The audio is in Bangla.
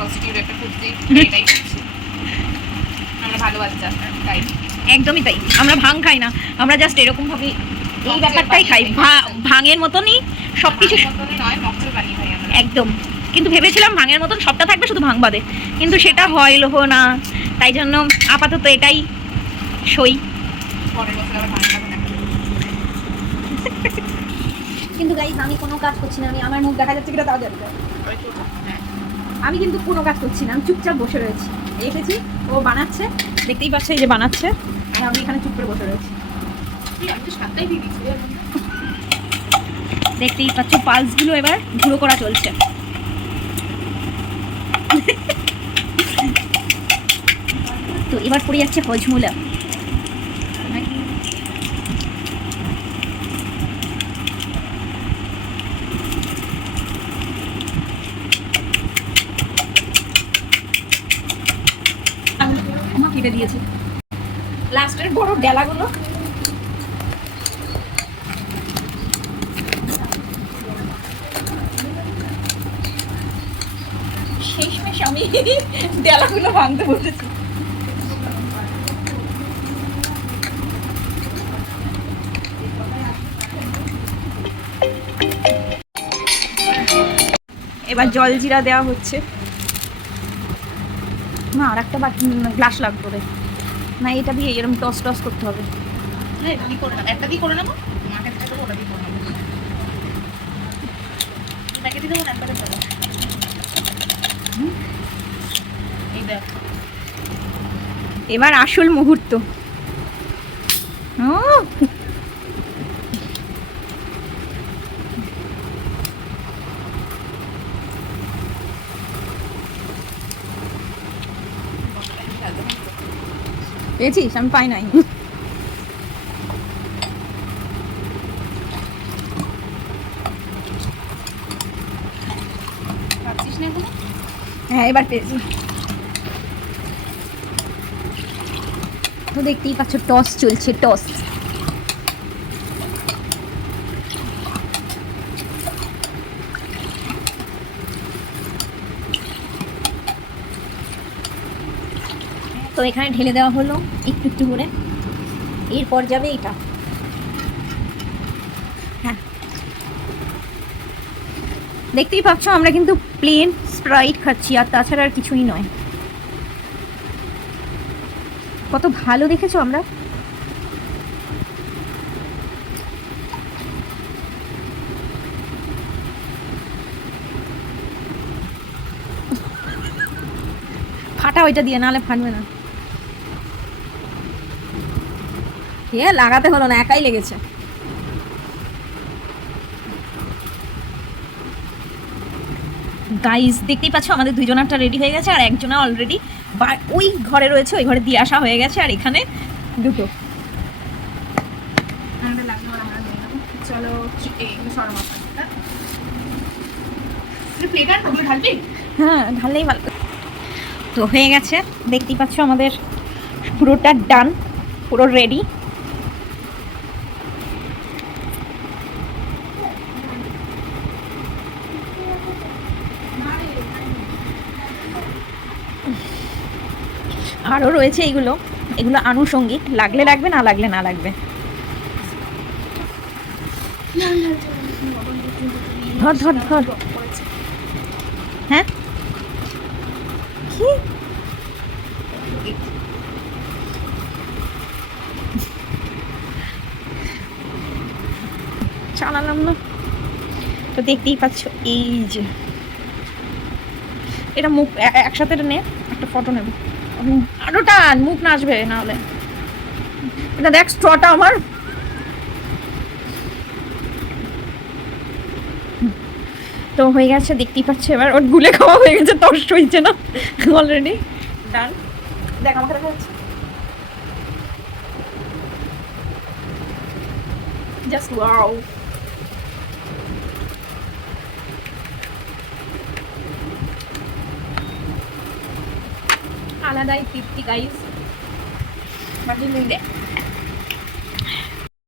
পজিটিভ একটা ফুর্তি, এটাই করছি আমরা, ভালো বাচ্চা তাই। একদমই তাই, আমরা ভাং খাই না, আমরা জাস্ট এরকম ভাবে এই ব্যাপারটাই খাই, ভাঙের মতনই সবকিছু নয়, মকটেল বানিয়ে খাই আমরা একদম। কিন্তু ভেবেছিলাম ভাঙের মতন সবটা থাকবে, শুধু ভাং বাদে, কিন্তু সেটা হইল না, তাই জন্য আপাতত এটাই সই। পরের বছর আবার ভাঙ খাবে না। কিন্তু গাইস আমি কোনো কাজ করছি না, আমি আমার মুখ দেখা যাচ্ছে কিনা তাও জানি না, আমি কিন্তু কোনো কাজ করছি না, আমি চুপচাপ বসে রয়েছি। এসেছি, ও বানাচ্ছে, দেখতেই পাচ্ছে, এই যে বানাচ্ছে, আর আমি এখানে চুপ করে বসে রয়েছি। দেখতেই পাচ্ছ পালসগুলো এবার ঘুরো করা চলছে। তো এবার পড়ে যাচ্ছে হজমুলা। কেটে দিয়েছে লাস্টের বড় ডেলাগুলো। শেষমেশ আমি ডেলাগুলো ভাঙতে বসেছি। এবার জল জিরা দেওয়া হচ্ছে। না আর একটা গ্লাস লাগবে না, এটা দিয়ে এরকম টস টস করতে হবে। একটা দিয়ে করে নেবো, মাকে থেকে দেবো, ওটা দিয়ে করে নেবো, প্যাকেটে দেবো না, প্যাকেট দেবো। এই দেখ এবার আসল মুহূর্ত। পেয়েছিস? আমি পাই নাই। হ্যাঁ এবার পেয়েছি। তো দেখতেই পাচ্ছ টস চলছে, টস। তো এখানে ঢেলে দেওয়া হলো একটু একটু করে, এরপর যাবে এটা। হ্যাঁ দেখতেই পাচ্ছ আমরা কিন্তু প্লেন স্প্রাইট খাচ্ছি, আর তাছাড়া আর কিছুই নয়। কত ভালো দেখেছো আমরা। ফাটা ওইটা দিয়ে, নাহলে ফাটবে না। এ লাগাতে হলো না, একাই লেগেছে। গাইস দেখতেই পাচ্ছ আমাদের দুইজনারটা রেডি হয়ে গেছে, আর একজনা অলরেডি ওই ঘরে রয়েছে, ওই ঘরে দিয়ে আসা হয়ে গেছে, আর এখানে দুটো। চলো হ্যাঁ ঢাললেই ভালো। তো হয়ে গেছে, দেখতেই পাচ্ছ আমাদের পুরোটা ডান, পুরো রেডি। আরও রয়েছে এগুলো, এগুলো আনুষঙ্গিক, লাগলে লাগবে, না লাগলে না লাগবে। ধর ধর ধর। হ্যাঁ কি চালালাম না। তো দেখতেই পাচ্ছ এই যে এটা মুখ একসাথে নে, একটা ফটো নেব। আরো টান, মুখ নাচবে নাহলে। এটা দেখ স্ট্রটা আমার। তো হয়ে গেছে, দেখতেই পাচ্ছে এবার ওর গুলে খাওয়া হয়ে গেছে, তর্স হয়েছে না অলরেডি। ডান। দেখ আমাকে দেখা যাচ্ছে, জাস্ট ওয়াও। আলাদাই তৃপ্তি গাইস, বাকি দেখ।